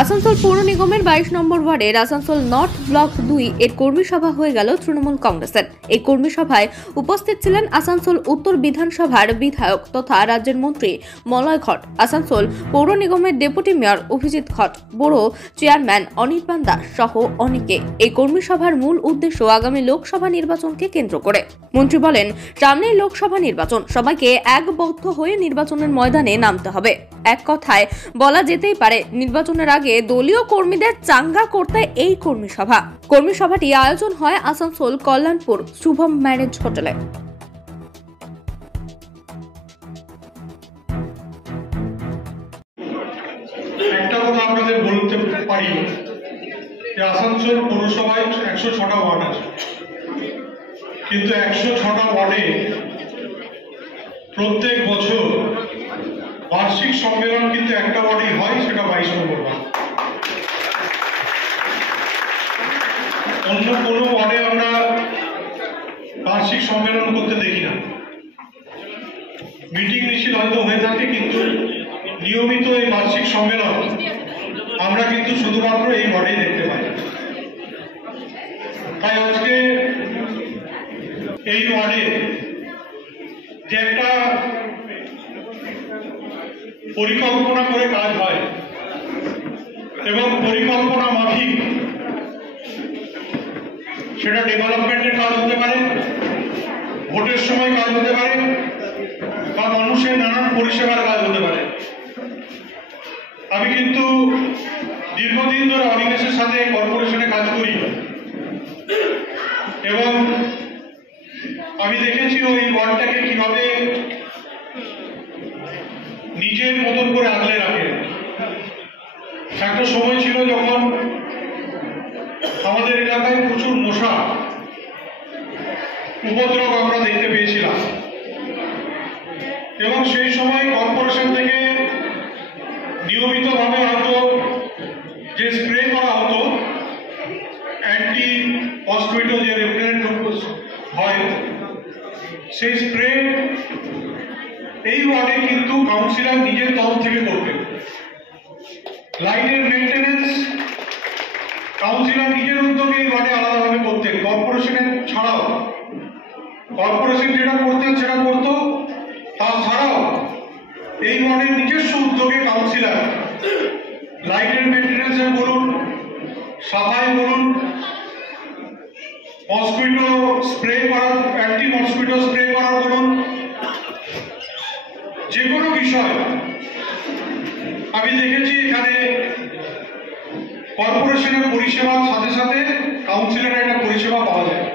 আসানসোল পৌর নিগমের 22 নম্বর ওয়ার্ডের আসানসোল নর্থ ব্লক 2 এর কর্মী সভা হয়ে গেল তৃণমূল কংগ্রেসের। এই কর্মী সভায় উপস্থিত ছিলেন আসানসোল উত্তর বিধানসভার বিধায়ক তথা রাজ্যের মন্ত্রী মলয় ঘট, আসানসোল পৌর নিগমের ডেপুটি মেয়র অভিজিৎ ঘট, বড় চেয়ারম্যান অনির্বাণ দাস সহ অনেকে। এই কর্মী সভার মূল উদ্দেশ্য আগামী লোকসভা নির্বাচনকে কেন্দ্র করে। মন্ত্রী বলেন, সামনেই লোকসভা নির্বাচন, সবাইকে একবদ্ধ হয়ে নির্বাচনের ময়দানে নামতে হবে। এক কথায় বলা যেতেই পারে নির্বাচনের আগে দলীয় কর্মীদের চাঙ্গা করতে এই কর্মী সভা। কর্মী সভাটি আয়োজন হয় আসানসোল কল্যাণপুর শুভম ম্যারেজ হোটেলে। একটা কথা আপনাদের বলতে পারি যে আসানসোল পৌরসভায় 106টা ওয়ার্ড আছে, কিন্তু 106টা ওয়ার্ডে প্রত্যেক বছর বার্ষিক সম্মেলন কিন্তু একটা ওয়ার্ডেই হয়, সেটা 22 নম্বর ওয়ার্ড। অন্য কোনো ওয়ার্ডে আমরা বার্ষিক সম্মেলন করতে দেখি না। মিটিং মিছিল হয়তো হয়ে থাকে, কিন্তু নিয়মিত এই বার্ষিক সম্মেলন আমরা কিন্তু শুধুমাত্র এই ওয়ার্ডেই দেখতে পাই। তাই আজকে এই ওয়ার্ডে যে একটা পরিকল্পনা করে কাজ হয় এবং পরিকল্পনা মাফিক সেটা ডেভেলপমেন্টের কাজ হতে পারে, ভোটের সময় কাজ হতে পারে, বা মানুষের নানান পরিষেবার কাজ হতে পারে। আমি কিন্তু দীর্ঘদিন ধরে অনিমেষের সাথে কর্পোরেশনে কাজ করি এবং আমি দেখেছি ওই ওয়ার্ডটাকে কিভাবে নিজের মতন করে আগলে রাখে। একটা সময় ছিল যখন আমাদের এলাকায় প্রচুর মশা উপদ্রব আমরা দেখতে পেয়েছিলাম, এবং সেই সময় কর্পোরেশন থেকে নিয়মিতভাবে হয়তো যে স্প্রে করা হতো, অ্যান্টি মসকুইটো যে রেফ্রিজারেন্ট হয়, সেই স্প্রে এই ওয়ার্ডে কিন্তু কাউন্সিলর নিজের তরফ থেকে করতেন। লাইনের মেনটেন্যান্স কাউন্সিলর নিজের উদ্যোগে এই ওয়ার্ডে আলাদাভাবে করতেন, কর্পোরেশনের ছাড়াও। কর্পোরেশন যেটা করতেন সেটা করতো, তাছাড়াও এই ওয়ার্ডের নিজস্ব উদ্যোগে কাউন্সিলর লাইটের মেনটেন্যান্সে বলুন, সাফাই বলুন, মসকুইটো স্প্রে করার, অ্যান্টি মসকুইটো স্প্রে করার বলুন, যে কোনো বিষয় আমি দেখেছি এখানে কর্পোরেশনের পরিষেবার সাথে সাথে কাউন্সিলরের একটা পরিষেবা পাওয়া যায়।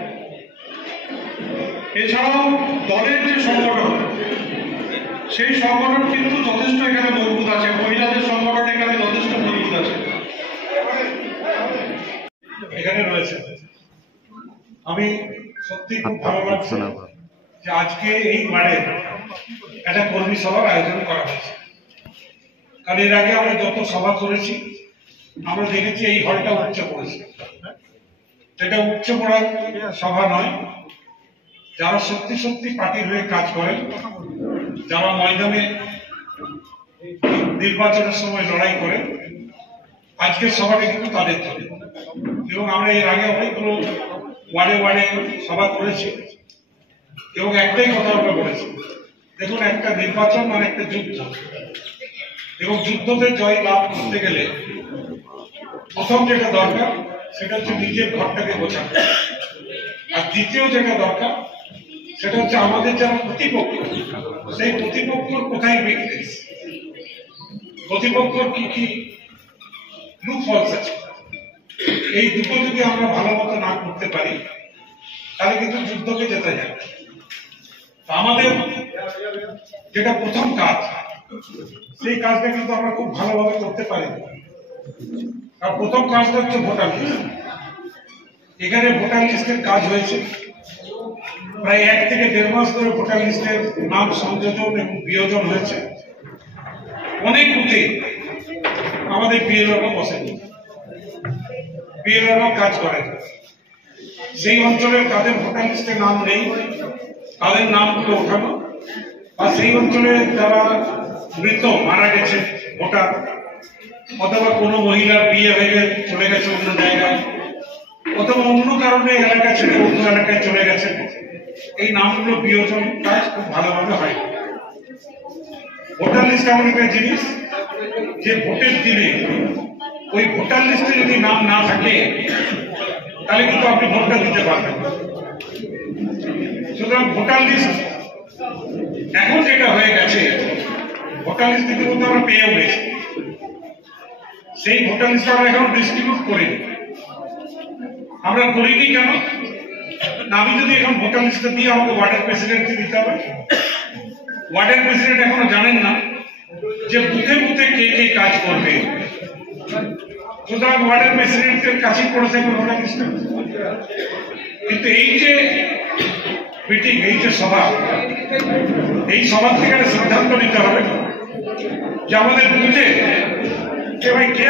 এছাড়াও দলের যে সংগঠন, সেই সংগঠন কিন্তু যথেষ্ট এখানে মজবুত আছে। মহিলাদের সংগঠন এখানে যথেষ্ট মজবুত আছে, এখানে রয়েছে। আমি সত্যি খুব ভালো লাগছে যে আজকে এই ওয়ার্ডে একটা কর্মী সভার আয়োজন করা হয়েছে। কারণ এর আগে আমরা যত সভা করেছি আমরা দেখেছি এই হলটা উচ্চ পড়েছে। এটা উচ্চ পড়ার সভা নয়, যারা সত্যি সত্যি পার্টির হয়ে কাজ করেন, যারা ময়দানে নির্বাচনের সময় লড়াই করেন, আজকের সভাটা কিন্তু তাদের জন্য। এবং আমরা এর আগে অনেকগুলো ওয়ার্ডে ওয়ার্ডে সভা করেছি এবং একটাই কথা আমরা বলেছি, দেখুন একটা নির্বাচন মানে একটা যুদ্ধ, এবং যুদ্ধতে জয় লাভ করতে গেলে প্রথম যেটা দরকার সেটা হচ্ছে নিজের ঘরটাকে গোছানো, আর দ্বিতীয় যেটা দরকার সেটা হচ্ছে আমাদের যারা প্রতিপক্ষ, সেই প্রতিপক্ষর কোথায় উইকনেস, প্রতিপক্ষর কি কি লুপহোলস আছে, এই দুটো যদি আমরা ভালো মতো না করতে পারি তাহলে কিন্তু যুদ্ধকে যেতে যাবে। আমাদের যেটা প্রথম কাজ, সেই কাজটা কিন্তু আমরা খুব ভালোভাবে করতে পারি। আর প্রথম কাজটা হচ্ছে ভোটার লিস্ট। এখানে ভোটার লিস্টের কাজ হয়েছে, প্রায় 1 থেকে 1.5 মাস ধরে ভোটার লিস্টের নাম সংযোজন এবং বিয়োজন হয়েছে। অনেক বুথে আমাদের বিএলওরা বসেনি, বিএলওরা কাজ করে। সেই অঞ্চলের কাদের ভোটার লিস্টে নাম নেই তাদের নামগুলো ওঠানো, বা সেই অঞ্চলে যারা মৃত মারা গেছে ভোটার, অথবা কোনো মহিলার বিয়ে হয়ে চলে গেছে অন্য জায়গায়, অথবা অন্য কারণে এলাকা ছেড়ে অন্য এলাকায় চলে গেছে, এই নামগুলো বিয়োজন কাজ খুব ভালোভাবে হয়। ভোটার লিস্ট এমন একটা জিনিস যে ভোটের দিনে ওই ভোটার লিস্টে যদি নাম না থাকে তাহলে কিন্তু আপনি ভোটটা দিতে পারবেন। সুতরাং ভোটার লিস্ট এখন যেটা হয়ে গেছে, ভোটার লিস্ট ইতিমধ্যে আমরা পেয়েও গেছি, সেই ভোটার লিস্ট আমরা এখন ডিস্ট্রিবিউট করিনি। আমরা করিনি কেন? আমি যদি এখন ভোটার লিস্টটা দিয়ে আমাকে ওয়ার্ডের প্রেসিডেন্টকে দিতে হবে। ওয়ার্ডের প্রেসিডেন্ট এখনো জানেন না যে বুথে বুথে কে কে কাজ করবে। সুতরাং ওয়ার্ডের প্রেসিডেন্টের কাছেই পড়ে থাকবে ভোটার লিস্ট। কিন্তু এই যে মিটিং, এই যে সভা, এই সভা থেকে একটা সিদ্ধান্ত নিতে হবে যে আমাদের বুথে কে ভাই কে